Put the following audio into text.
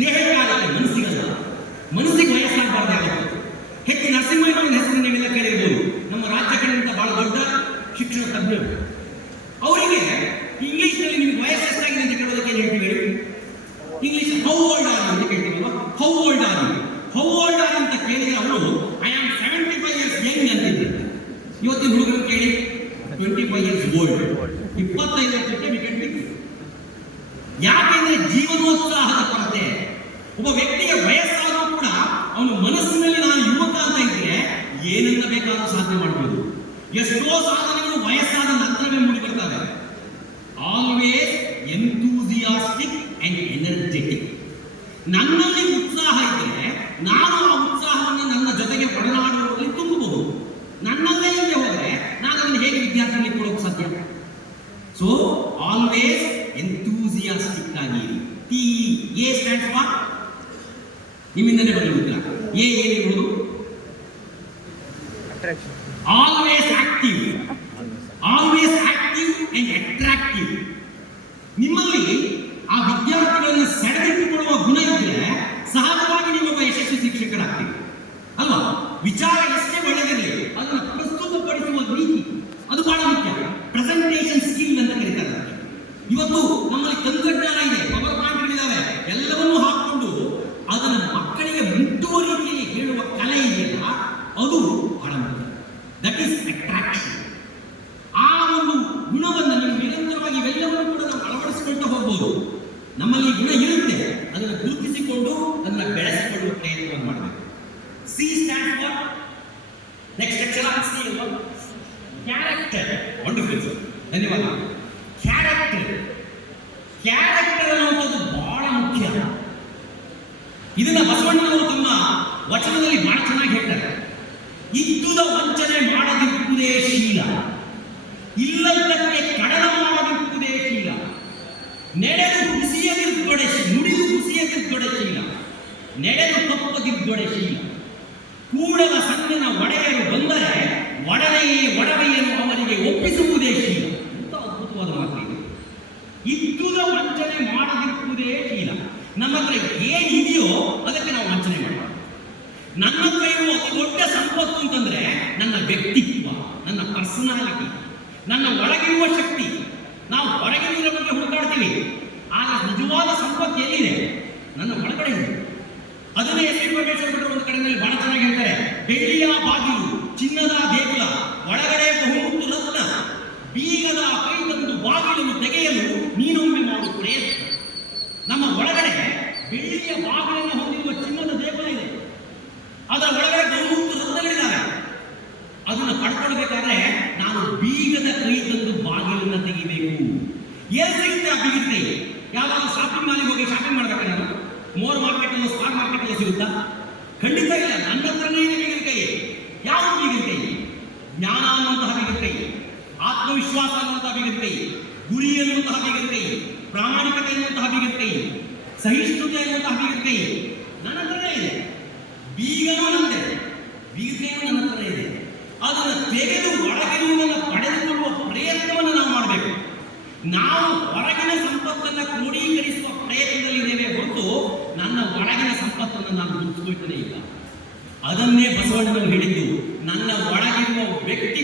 ದೇಹಕ್ಕಾಗತ್ತೆ, ಮನಸ್ಸಿಗಲ್ಲ. ಮನಸ್ಸಿಗೆ ವಯಸ್ಸಾಗಬಾರ್ದಾಗುತ್ತೆ. ಹೆಚ್ಚು ನರಸಿಂಹಯ್ಯನವರ ಹೆಸರು ನೀವೆಲ್ಲ ಕೇಳಿರ್ಬೋದು. ನಮ್ಮ ರಾಜ್ಯ ಕಂಡಂತ ಬಹಳ ದೊಡ್ಡ ಶಿಕ್ಷಣ ತಜ್ಞರು. ಅವರಿಗೆ ಇಂಗ್ಲಿಷ್ನಲ್ಲಿ ನಿಮ್ಗೆ ವಯಸ್ಸು ಎಷ್ಟಾಗಿದೆ ಅಂತ ಕೇಳೋದಕ್ಕೆ ಏನು ಹೇಳ್ತೀವಿ ಹೇಳಿ? English how old are you ಅಂತ ಕೇಳ್ತೀವಲ್ವ? How old are you, how old are ಅಂತ ಕೇಳಿದ್ರೆ ಅವರು ಐ ಆಮ್ 75 years ಯಂಗ್ ಅಂತಿದ್ರು. ಇವತ್ತಿನ ಹುಡುಗರು ಕೇಳಿ 25 years ಓಲ್ಡ್, 25 ವರ್ಷಕ್ಕೆ ವಿಕೆಟ್ ಬಿತ್ತು. ಯಾಕೆಂದ್ರೆ ಜೀವನೋತ್ಸಾಹದ ಕೊರತೆ. ಒಬ್ಬ ವ್ಯಕ್ತಿಗೆ ವಯಸ್ಸಾದರೂ ಕೂಡ ಅವನ ಮನಸ್ಸಿನಲ್ಲಿ ನಾನು ಯುವಕ ಅಂತ ಇದ್ರೆ ಏನನ್ನ ಬೇಕಾದ್ರೂ ಸಾಧನೆ ಮಾಡಬಹುದು. ಎಷ್ಟೋ ಸಾಧನೆಗಳು ವಯಸ್ಸಾದ ನಂತರವೇ ಮೂಡಿ ಬರ್ತವೆ. Always enthusiastic and energetic. ನನ್ನಲ್ಲಿ ಉತ್ಸಾಹ ಇದ್ದರೆ ನಾನು ಆ ಉತ್ಸಾಹವನ್ನು ನನ್ನ ಜೊತೆಗೆ ಒಡನಾಡುವಲ್ಲಿ ತುಂಬಬಹುದು. ನನ್ನಲ್ಲೇ ಇಲ್ಲದೆ ಹೋದರೆ ನಾನು ಅದನ್ನು ಹೇಗೆ ವಿದ್ಯಾರ್ಥಿಗಳಿಗೆ ಕೊಡೋಕೆ ಸಾಧ್ಯ? ಸೊ ಆಲ್ವೇಸ್ ಎಂಥೂಸಿಯಾಸ್ಟಿಕ್ ಆಗಿರಿ. ಎ ಸ್ಟ್ಯಾಂಡ್ಸ್ ಫಾರ್, ನಿಮ್ಮಿಂದಲೇ ಬರಲಿಲ್ಲ. ಎ ಏನಿರ್ಬೋದು? Always active, always active and attractive. ನಿಮ್ಮಲ್ಲಿ ಆ ವಿದ್ಯಾರ್ಥಿಗಳನ್ನು ಸೆಳೆದಿಟ್ಟುಕೊಳ್ಳುವ ಗುಣ ಇದ್ರೆ ಸಹಜವಾಗಿ ನೀವೊಬ್ಬ ಯಶಸ್ವಿ ಶಿಕ್ಷಕರಾಗ್ತೀವಿ ಅಲ್ವಾ? ವಿಚಾರ ಎಷ್ಟೇ ಒಳ್ಳೆದಿರಲಿ ಅದನ್ನು ಪ್ರಸ್ತುತಪಡಿಸುವ ರೀತಿ ಅದು ಬಹಳ ಮುಖ್ಯ. ಪ್ರೆಸೆಂಟೇಷನ್ ಸ್ಕಿಲ್ ಅಂತ ಕರೀತಾರೆ. ಇವತ್ತು ನಮ್ಮಲ್ಲಿ ತಂತ್ರಜ್ಞಾನ ಇದೆ, ಪವರ್ ಪಾಯಿಂಟ್ಗಳಿದ್ದಾವೆ, ಎಲ್ಲವನ್ನೂ ಹಾಕಿಕೊಂಡು ಅದನ್ನು ಮಕ್ಕಳಿಗೆ ಮುಟ್ಟುವ ರೀತಿಯಲ್ಲಿ ಹೇಳುವ ಕಲೆ ಇದೆಯಲ್ಲ, ಅದು ಬಹಳ ಮುಖ್ಯ. That is attraction. ಆ ಒಂದು ಗುಣವನ್ನು ನೀವು ನಿರಂತರವಾಗಿ ಇವೆಲ್ಲವನ್ನೂ ಕೂಡ ನಾವು ಅಳವಡಿಸಿಕೊಳ್ತಾ ಹೋಗ್ಬೋದು. ನಮ್ಮಲ್ಲಿ ಗುಣ ಇರುತ್ತೆ, ಅದನ್ನು ಗುರುತಿಸಿಕೊಂಡು ಅದನ್ನು ಬೆಳೆಸಿಕೊಳ್ಳುವ ಪ್ರಯತ್ನವನ್ನು ಮಾಡಬೇಕು. C stand for, next Akshara C ಅಲ್ವಾ? ಕ್ಯಾರೆಕ್ಟರ್. ವಂಡರ್ಫುಲ್ ಸರ್, ಧನ್ಯವಾದ. ಕ್ಯಾರೆಕ್ಟರ್, ಕ್ಯಾರೆಕ್ಟರ್ ಅನ್ನುವಂಥದ್ದು ಬಹಳ ಮುಖ್ಯ. ಇದನ್ನ ಬಸವಣ್ಣನವರು ತಮ್ಮ ವಚನದಲ್ಲಿ ಬಹಳ ಚೆನ್ನಾಗಿ ಹೇಳ್ತಾರೆ. ಇದ್ದುದ ವಂಚನೆ ಮಾಡದಿರುವುದೇ ಶೀಲ, ಇಲ್ಲದಕ್ಕೆ ಕಡಲ ಮಾಡದಿರುವುದೇ ಶೀಲ, ನಡೆದು ಹುಸಿಯದಿರುತ್ತೊಡೆ, ನುಡಿದು ಹುಸಿಯದಿರುತ್ತೊಡೆ ಶೀಲ, ನಡೆದು ತಪ್ಪದಿದ್ದೊಡೆ ಶೀಲ, ಕೂಡಲ ಸಣ್ಣನ ಒಡೆಯರು ಬಂದರೆ ಒಡವೆಯನ್ನು ಅವರಿಗೆ ಒಪ್ಪಿಸುವುದೇ ಶೀಲ. ಎಂತ ಅದ್ಭುತವಾದ ಮಾತು ಇದು. ಇದ್ದುದ ವಂಚನೆ ಮಾಡದಿರುವುದೇ ಶೀಲ. ನಮ್ಮ ಹತ್ರ ಏನಿದೆಯೋ ಅದಕ್ಕೆ ನಾವು ವಂಚನೆ ಮಾಡಬಾರ್ದು. ನನ್ನ ಹತ್ರ ಇರುವ ಅತಿ ದೊಡ್ಡ ಸಂಪತ್ತು ಅಂತಂದ್ರೆ ನನ್ನ ವ್ಯಕ್ತಿತ್ವ, ನನ್ನ ಪರ್ಸನಾಲಿಟಿ, ನನ್ನ ಒಳಗಿರುವ ಶಕ್ತಿ. ನಾವು ಹೊರಗಿನ ಬಗ್ಗೆ ಹುಡುಕಾಡ್ತೀವಿ, ಆಗ ನಿಜವಾದ ಸಂಪತ್ತು ಎಲ್ಲಿದೆ? ನನ್ನ ಒಳಗಡೆ ಇದೆ. ಅದನ್ನೇ ಎಸ್ ವೆಂಕಟೇಶ್ವರ ಒಂದು ಕಡೆಯಲ್ಲಿ ಬಹಳ ಚೆನ್ನಾಗಿ ಹೇಳ್ತಾರೆ. ಬೆಳ್ಳಿಯ ಬಾಗಿಲು, ಚಿನ್ನದ ದೇಗುಲ, ಒಳಗಡೆ ಬಹುಮುತ್ತು ರತ್ನ, ಬೀಗದ ಕೈ ತಂದು ಬಾಗಿಲನ್ನು ತೆಗೆಯಲು ನೀನೊಮ್ಮೆ ಮಾಡು ಪ್ರಯತ್ನ. ನಮ್ಮ ಒಳಗಡೆ ಬೆಳ್ಳಿಯ ಬಾಗಿಲನ್ನು ಹೊಂದಿರುವ ಚಿನ್ನದ ದೇಗುಲ ಇದೆ, ಅದರ ಒಳಗಡೆ ಬಹುಮುತ್ತು ರತ್ನಗಳಿದ್ದಾವೆ. ಅದನ್ನು ಪಡ್ಕೊಳ್ಬೇಕಾದ್ರೆ ನಾನು ಬೀಗದ ಕೈ ತಂದು ಬಾಗಿಲನ್ನು ತೆಗಿಬೇಕು. ಏನು ಸಿಗುತ್ತೆ ಆ ಬೀಗದ ಕೈ? ಯಾವಾಗ ಶಾಪಿಂಗ್ ಮಾಲಿಗೆ ಹೋಗಿ ಶಾಪಿಂಗ್ ಮಾಡ್ಬೇಕಾದ್ರೆ ನಾನು ಮೋರ್ ಮಾರ್ಕೆಟ್ ಅಲ್ಲೋ ಸ್ಟಾರ್ ಮಾರ್ಕೆಟ್ ಅಲ್ಲೋ ಸಿಗುತ್ತಾ? ಖಂಡಿತ ಇಲ್ಲ. ನನ್ನ ಹತ್ರನೇ ಇದೆ ಬೀಗದ ಕೈ. ಯಾವ ಬೀಗದ ಕೈ? ಜ್ಞಾನ ಅನ್ನುವಂತಹ ಬೀಗದ ಕೈ, ಆತ್ಮವಿಶ್ವಾಸ ಅನ್ನುವಂತಹ ಬೀಗದ ಕೈ, ಗುರಿ ಅನ್ನುವಂತಹ ಬೀಗದ ಕೈ, ಪ್ರಾಮಾಣಿಕತೆ ಎನ್ನುವಂತಹ ಬೀಗದ ಕೈ, ಸಹಿಷ್ಣುತೆ ಎನ್ನುವಂತಹ ಬೀಗದ ಕೈ ನನ್ನ ಹತ್ರನೇ ಇದೆ. ಬೀಗನೂ ನಂದೆ, ಬೀಗದೆಯೂ ನನ್ನ ಹತ್ರ ಇದೆ. ಅದನ್ನು ತೆಗೆದು ಒಳಗಿರುವುದನ್ನು ಪಡೆದುಕೊಳ್ಳುವ ಪ್ರಯತ್ನವನ್ನು ನಾವು ಮಾಡಬೇಕು. ನಾವು ಹೊರಗಿನ ಸಂಪತ್ತನ್ನು ಕ್ರೋಢೀಕರಿಸುವ ಪ್ರಯತ್ನದಲ್ಲಿದ್ದೇವೆ ಹೊರತು ನನ್ನ ಒಳಗಿನ ಸಂಪತ್ತನ್ನು ನಾನು ಗುರುತಿಸಿಕೊಳ್ಳುತ್ತಲೇ ಇಲ್ಲ. ಅದನ್ನೇ ಬಸವಣ್ಣನವರು ಹೇಳಿದ್ದು, ನನ್ನ ಒಳಗಿರುವ ವ್ಯಕ್ತಿ